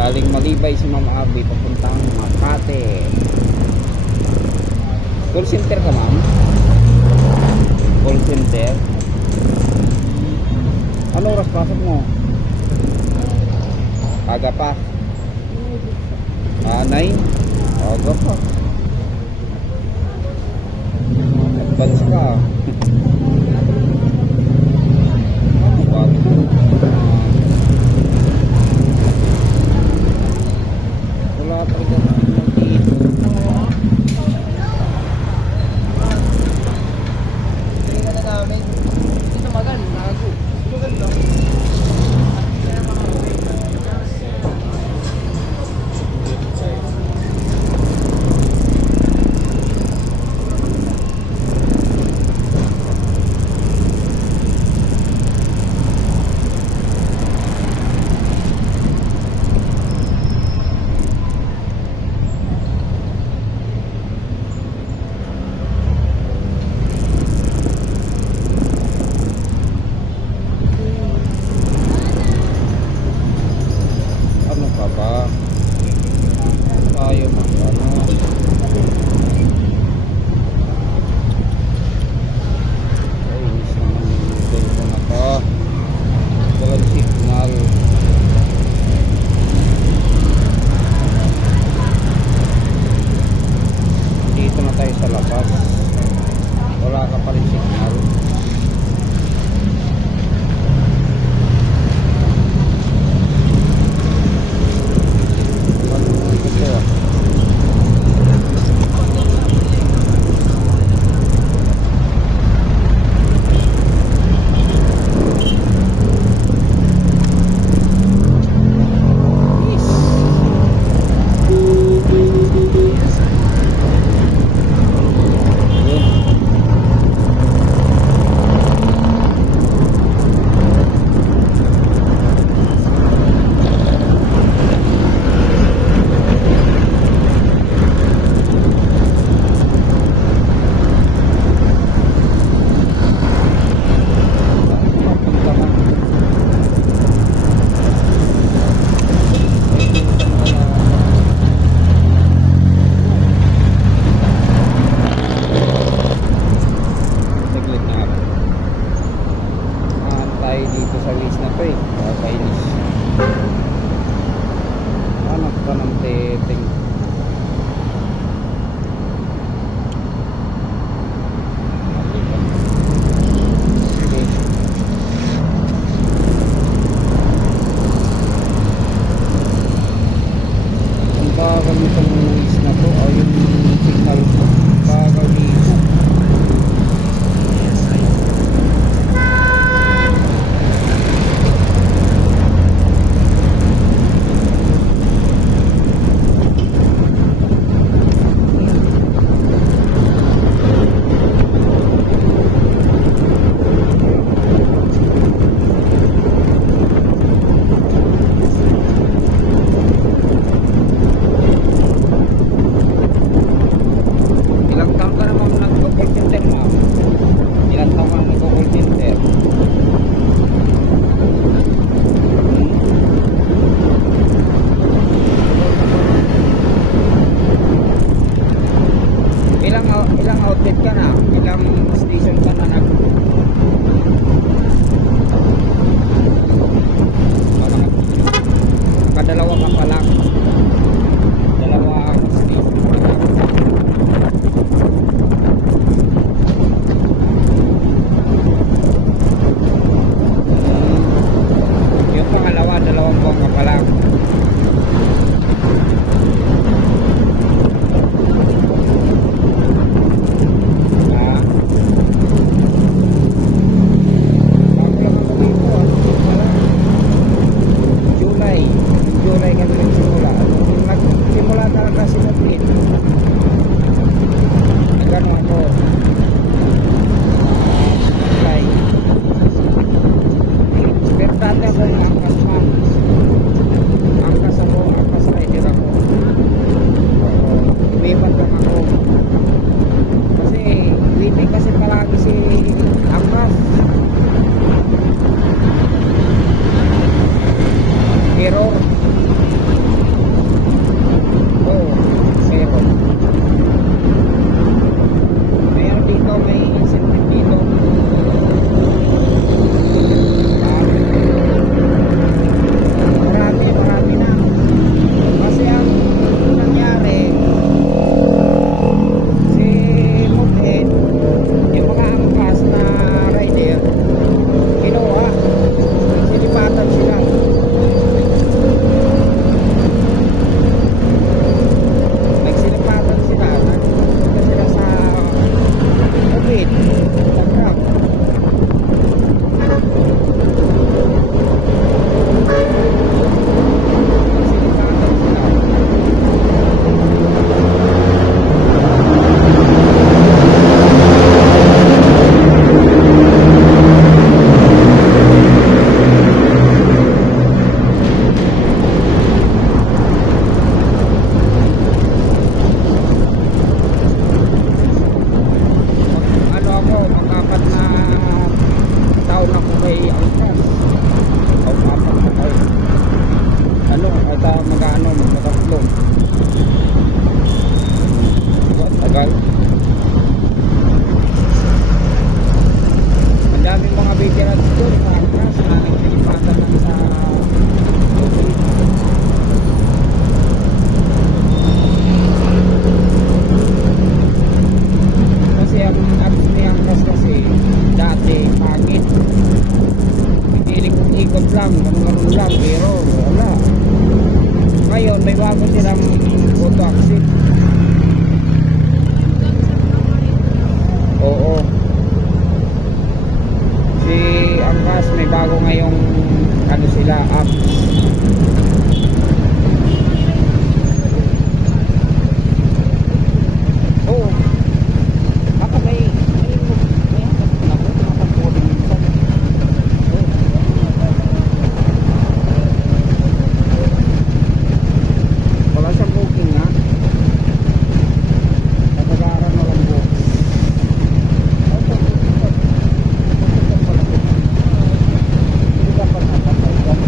Galing Malibay si Ma'am Abby papuntang Makati. Call center ka, ma'am? Call center. Ano oras pasok mo? Aga pa? 9? Aga pa. Advance ka. Wala talaga dito. Tingnan na namin. Ito maganda. Maganda. Ano pa ba? Tayo mag-ano. Ay, miss naman yung cellphone na to. Walang signal. Dito na tayo sa labas. Wala ka pa rin signal. Dito sa ways na to eh, kakainis. Anak ka ng teteng. Okay. Ang bagal nitong ways na to, o yung signal ko, bagal dito. Ilang taon ka naman nag-call center, ma'am? Ilang taon ka nag-call center? Ilang outlet ka na? Ilang station ka na kadalawa ka pa lang. Dalawang station pa lang. Yung pangalawa, 2 buwan ka pa lang. July kami nagsimula. Nagsimula talaga si Natin. Nagano ako. July. Pero dati ako angkas man. Angkas rider ako. Umipat lang ako. Kasi, waiting kasi palagi si angkas. lang, ganun lang, pero wala. Ngayon, may bago silang auto exit. Oo. Si Angkas, may bago ngayong ano sila, apps. Oo. Baka may ako, tumatagpuan minsan. Oo. Wala siyang booking na. Nagagaran na lang booking. Hindi ka pa nakatay dyan.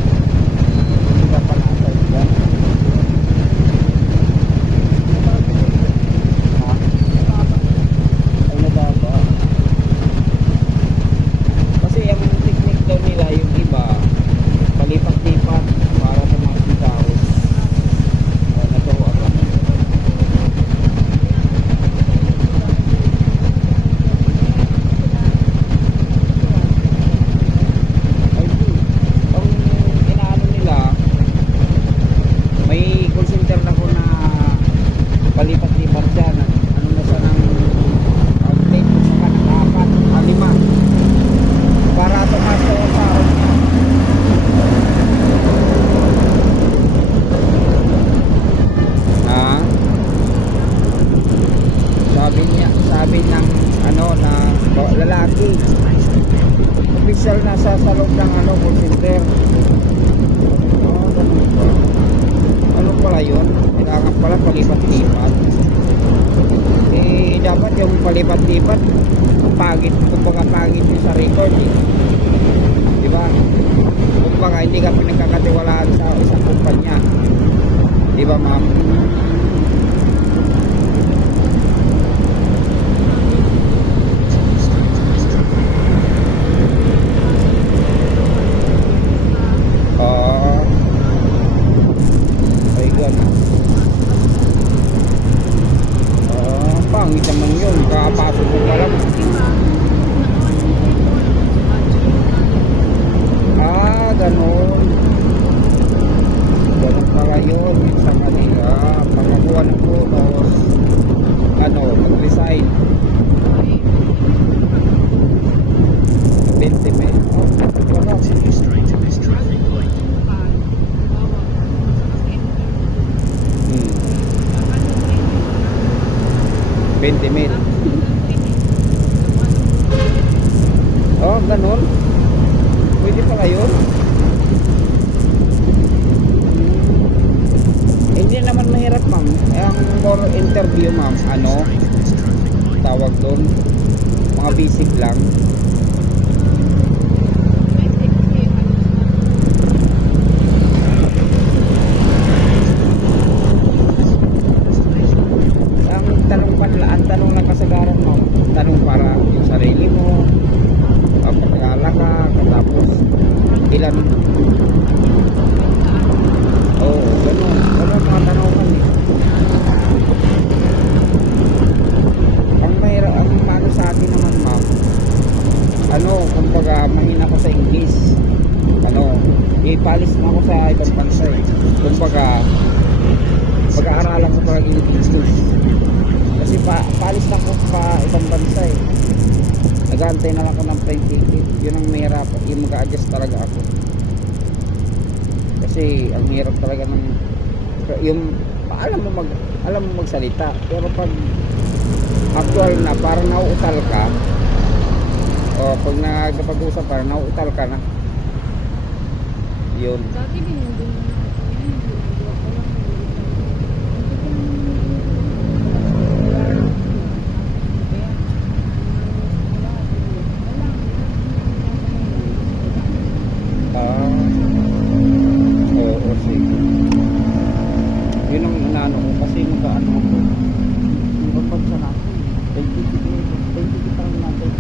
Hindi ka pa nakatay dyan. Ha? Ay, nababa. Kasi ang technique daw nila, yung iba, palipat-lipat para sa mga sitaos. Naturuan lang. Ay, ang inaano nila, may call center na ko na palipat-lipat dyan. Ano na siya ng outlet sa kanakapat, 5 para tumas sa sahod niya. Ha? Sabi ng ano na lalaki. Official na sa loob ng ano call center. Oh, ganun pa. Ano pala yun? Kailangan pala palipat-lipat. Eh, dapat yung palipat-lipat pangit, kumbaga pangit yung sa record eh. Diba? Kumbaga hindi ka pinagkakatiwalaan sa isang kumpanya. Diba ma'am? Ay ganun. Pangit naman yun. Kakapasok mo pa lang. Ganun. Ganun pala yun. Sa kanila, pagkakuha ng photos, ano, mag-design. 20 minutes. Oh, wala. 20 mil. Oh, ganun. Pwede pala yun. Hindi naman mahirap ma'am. Ang more interview ma'am, ano, tawag doon, mga basic lang. Ang tanong na kasagaran mo, tanong para yung sarili mo, pagkakala ka, tapos ilan, ganun mga tanongan eh. Ang ano sa atin naman ma'am, ano, kumbaga mahina ko sa English, ano, ipalis na ako sa ibang bansa eh. Kumbaga pag-aaralan ko talaga yung English. Kasi paalis na ako pa ibang bansa eh. Nag-aantay na lang ako ng plane ticket. Yun ang mahirap. Yung mag-a-adjust talaga ako. Kasi ang hirap talaga ng yung alam mo magsalita. Pero pag actual na parang nauutal ka, o pag nagkapag-usap parang nauutal ka na. Yun. Dati din yung ginagawa ko lang. Oo, sige. Yun ang inaano ko kasi magkaano ko. Yung bansa natin. 20 pa lang natin.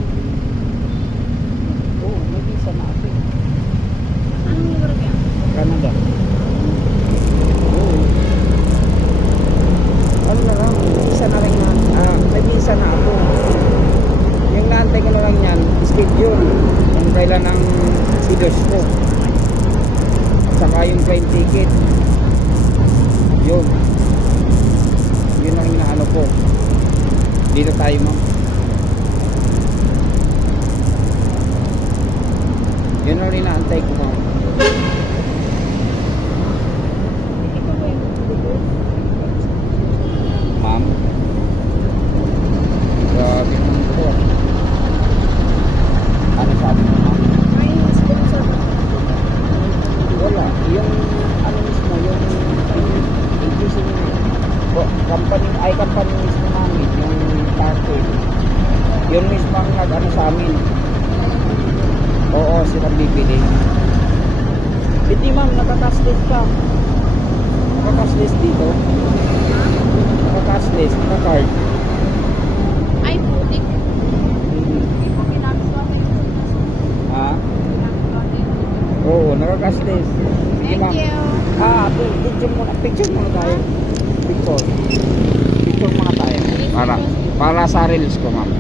Oo, may visa na ako. Anong lugar kaya? Canada. Oo. Ano na lang, visa na rin na. May visa na ako. Yung naantay ko na lang yan, schedule. Kung kailan ang videos ko. yung plane ticket. Yun. Yun ang inaano ko. Dito tayo, ma'am. Yun ang inaantay ko, ma'am. Ikaw ba yung dito? Ma'am. Grabe naman ito. Ano sabi mo, ma'am? May sponsor ba? Wala. Yung ano mismo, yung increasing company, ay company mismo namin, yung taco. Yun mismo ang nag-ano sa amin. Oo, silang bibili. Hindi ma'am, nakakashless ka. Nakakashless dito. Nakakashless, nakakard. Ay, putik. Hindi ko ginagawa din. Ha? Ginagawa din. Oo, nakakashless. Sige ma'am. Thank you. Picture muna tayo. Picture muna tayo. Para sa reels ko, ma'am.